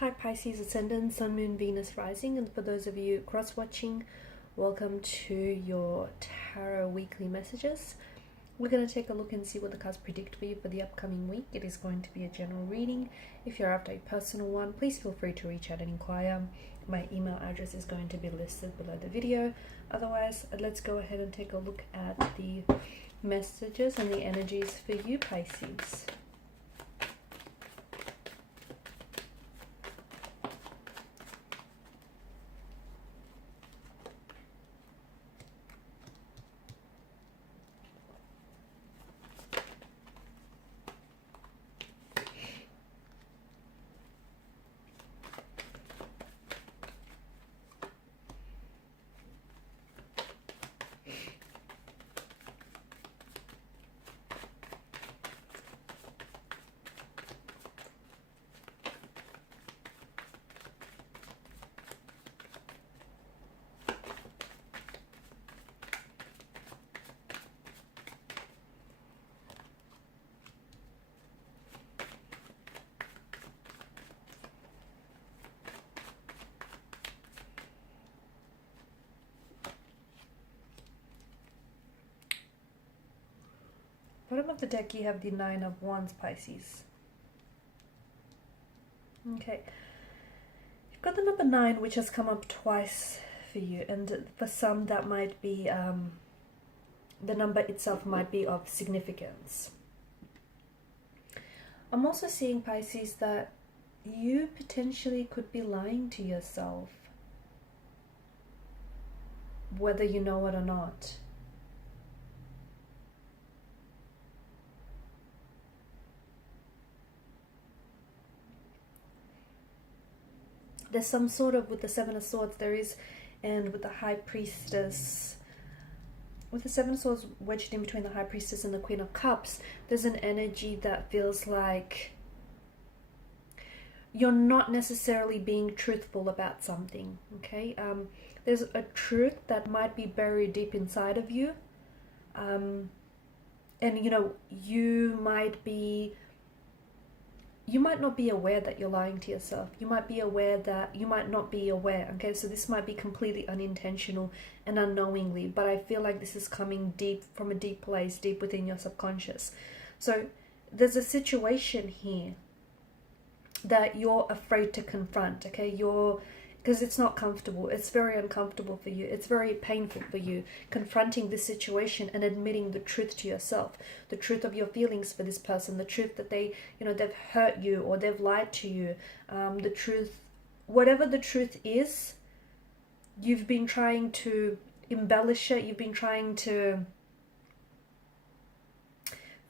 Hi Pisces Ascendant, Sun, Moon, Venus rising, and for those of you cross-watching, welcome to your Tarot weekly messages. We're going to take a look and see what the cards predict for you for the upcoming week. It is going to be a general reading. If you're after a personal one, please feel free to reach out and inquire. My email address is going to be listed below the video. Otherwise, let's go ahead and take a look at the messages and the energies for you Pisces. Bottom of the deck, you have the Nine of Wands, Pisces. Okay. You've got the number 9, which has come up twice for you. And for some, that might be, the number itself might be of significance. I'm also seeing, Pisces, that you potentially could be lying to yourself, whether you know it or not. There's some sort of, with the Seven of Swords there is, and with the High Priestess, with the Seven of Swords wedged in between the High Priestess and the Queen of Cups, there's an energy that feels like you're not necessarily being truthful about something, okay? There's a truth that might be buried deep inside of you, and you know, you might not be aware that you're lying to yourself. You might be aware that you might not be aware. Okay, so this might be completely unintentional and unknowingly, but I feel like this is coming deep from a deep place, deep within your subconscious. So there's a situation here that you're afraid to confront. Okay, because it's not comfortable. It's very uncomfortable for you. It's very painful for you, confronting this situation and admitting the truth to yourself, the truth of your feelings for this person, the truth that they've hurt you or they've lied to you, the truth, whatever the truth is, you've been trying to embellish it, you've been trying to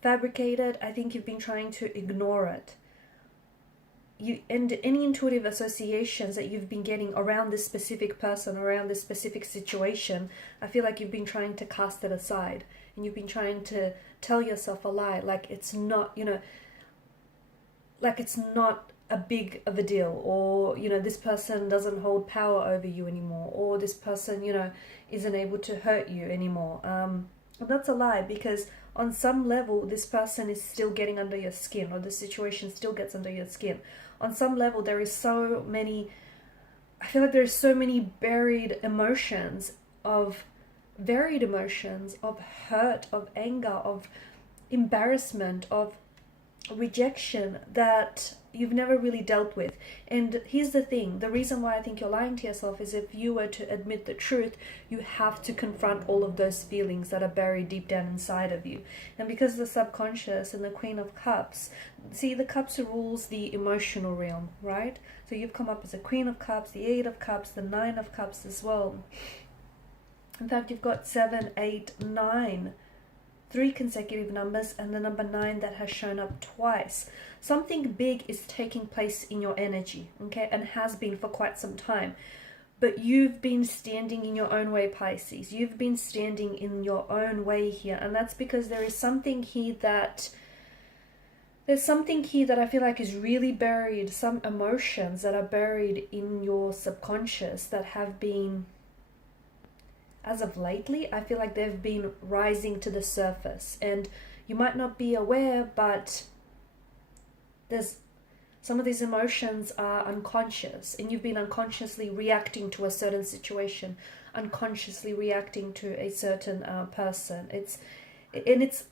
fabricate it. I think you've been trying to ignore it. And any intuitive associations that you've been getting around this specific person, around this specific situation, I feel like you've been trying to cast it aside, and you've been trying to tell yourself a lie, like it's not, like it's not a big of a deal, or this person doesn't hold power over you anymore, or this person isn't able to hurt you anymore. And that's a lie, because on some level this person is still getting under your skin, or the situation still gets under your skin. On some level there is so many, I feel like there's so many buried emotions, of varied emotions, of hurt, of anger, of embarrassment, of rejection that you've never really dealt with. And here's the thing, the reason why I think you're lying to yourself is if you were to admit the truth, you have to confront all of those feelings that are buried deep down inside of you. And because the subconscious and the Queen of Cups, see, the Cups rules the emotional realm, right? So you've come up as a Queen of Cups, the Eight of Cups, the Nine of Cups as well. In fact, you've got 7, 8, 9, 3 consecutive numbers, and the number 9 that has shown up twice. Something big is taking place in your energy, okay, and has been for quite some time. But you've been standing in your own way, Pisces. You've been standing in your own way here, and that's because there is something here that I feel like is really buried, some emotions that are buried in your subconscious that have been, as of lately, I feel like they've been rising to the surface, and you might not be aware, but there's Some of these emotions are unconscious, and you've been unconsciously reacting to a certain situation, unconsciously reacting to a certain person. It's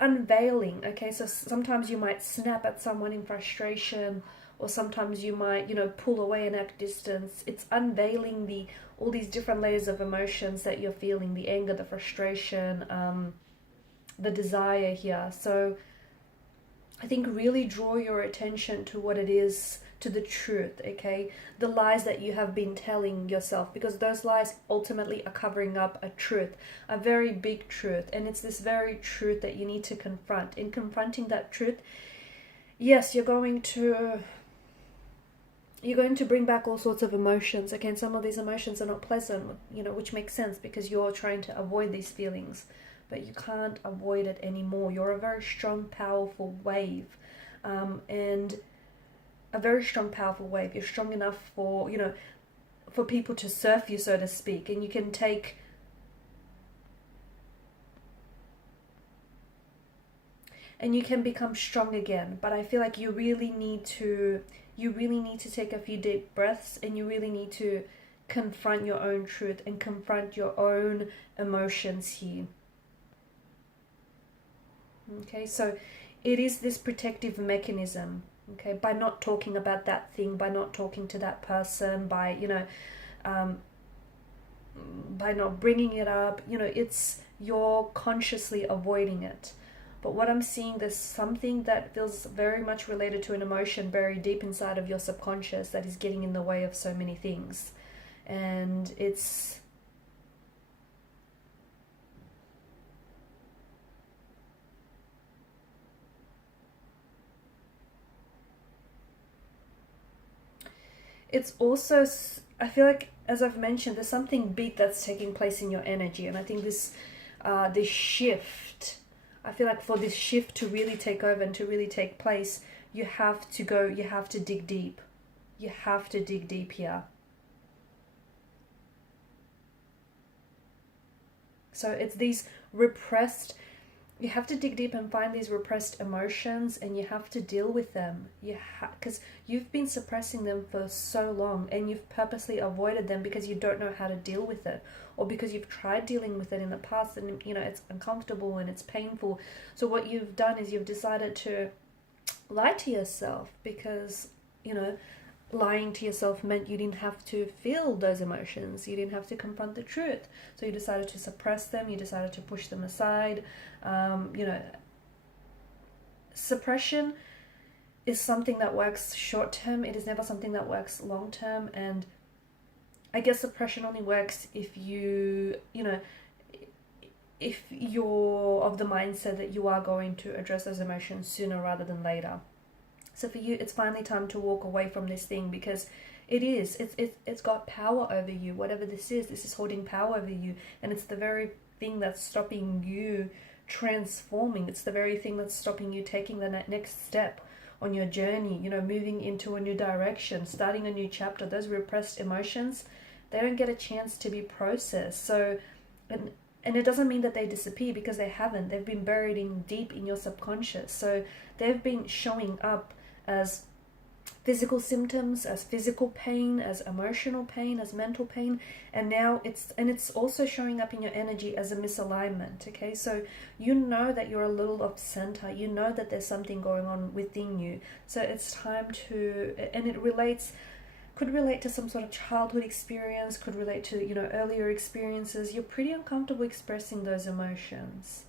unveiling. Okay, so sometimes you might snap at someone in frustration, or sometimes you might, pull away and act distance. It's unveiling all these different layers of emotions that you're feeling: the anger, the frustration, the desire here. So I think really draw your attention to what it is, to the truth, okay? The lies that you have been telling yourself, because those lies ultimately are covering up a truth, a very big truth, and it's this very truth that you need to confront. In confronting that truth, yes, you're going to bring back all sorts of emotions. Again, some of these emotions are not pleasant, which makes sense because you're trying to avoid these feelings. But you can't avoid it anymore. You're a very strong, powerful wave. And a very strong, powerful wave. You're strong enough for people to surf you, so to speak. And you can become strong again. But I feel like you really need to take a few deep breaths, and you really need to confront your own truth and confront your own emotions here. Okay, so it is this protective mechanism, okay, by not talking about that thing, by not talking to that person, by not bringing it up, it's you're consciously avoiding it. But what I'm seeing, there's something that feels very much related to an emotion buried deep inside of your subconscious that is getting in the way of so many things. And it's also, I feel like, as I've mentioned, there's something big that's taking place in your energy. And I think this shift, I feel like for this shift to really take over and to really take place, you have to dig deep. You have to dig deep here. So it's these repressed, you have to dig deep and find these repressed emotions, and you have to deal with them. Because you've been suppressing them for so long, and you've purposely avoided them because you don't know how to deal with it, or because you've tried dealing with it in the past, and it's uncomfortable and it's painful. So what you've done is you've decided to lie to yourself, because lying to yourself meant you didn't have to feel those emotions. You didn't have to confront the truth. So you decided to suppress them. You decided to push them aside. Suppression is something that works short term. It is never something that works long term. And I guess suppression only works if if you're of the mindset that you are going to address those emotions sooner rather than later. So for you, it's finally time to walk away from this thing, because it's got power over you. Whatever this is holding power over you, and it's the very thing that's stopping you transforming. It's the very thing that's stopping you taking the next step on your journey, moving into a new direction, starting a new chapter. Those repressed emotions, they don't get a chance to be processed. So, and it doesn't mean that they disappear, because they haven't. They've been buried deep in your subconscious. So they've been showing up as physical symptoms, as physical pain, as emotional pain, as mental pain, and now it's also showing up in your energy as a misalignment. Okay, so you know that you're a little off center. You know that there's something going on within you. So it's time to, and it could relate to some sort of childhood experience, could relate to earlier experiences. You're pretty uncomfortable expressing those emotions.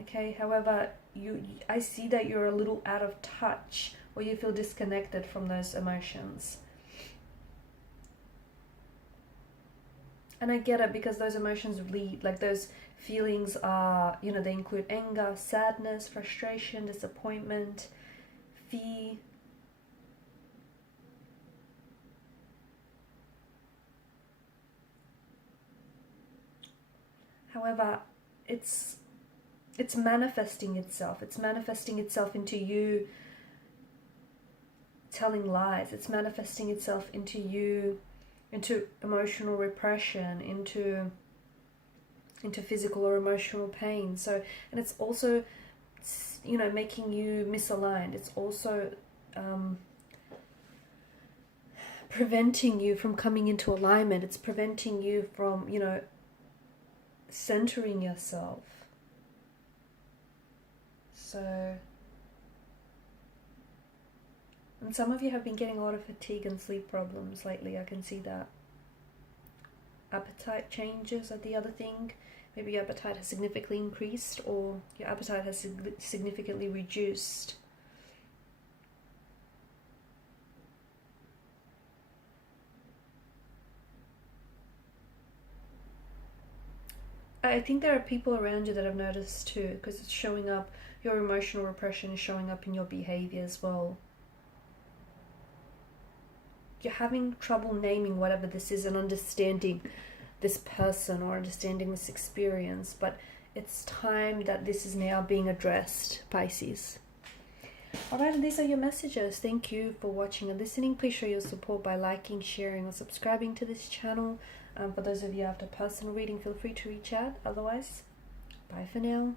Okay, however, I see that you're a little out of touch, or you feel disconnected from those emotions. And I get it, because those emotions those feelings are, they include anger, sadness, frustration, disappointment, fear. However, it's manifesting itself. It's manifesting itself into you telling lies. It's manifesting itself into emotional repression, into physical or emotional pain. So, and it's also making you misaligned. It's also preventing you from coming into alignment. It's preventing you from, you know, centering yourself. So, and some of you have been getting a lot of fatigue and sleep problems lately. I can see that. Appetite changes are the other thing. Maybe your appetite has significantly increased, or your appetite has significantly reduced. I think there are people around you that have noticed too, because it's showing up. Your emotional repression is showing up in your behavior as well. You're having trouble naming whatever this is and understanding this person or understanding this experience, but it's time that this is now being addressed, Pisces. Alright, and these are your messages. Thank you for watching and listening. Please show your support by liking, sharing, or subscribing to this channel. For those of you after personal reading, feel free to reach out. Otherwise, bye for now.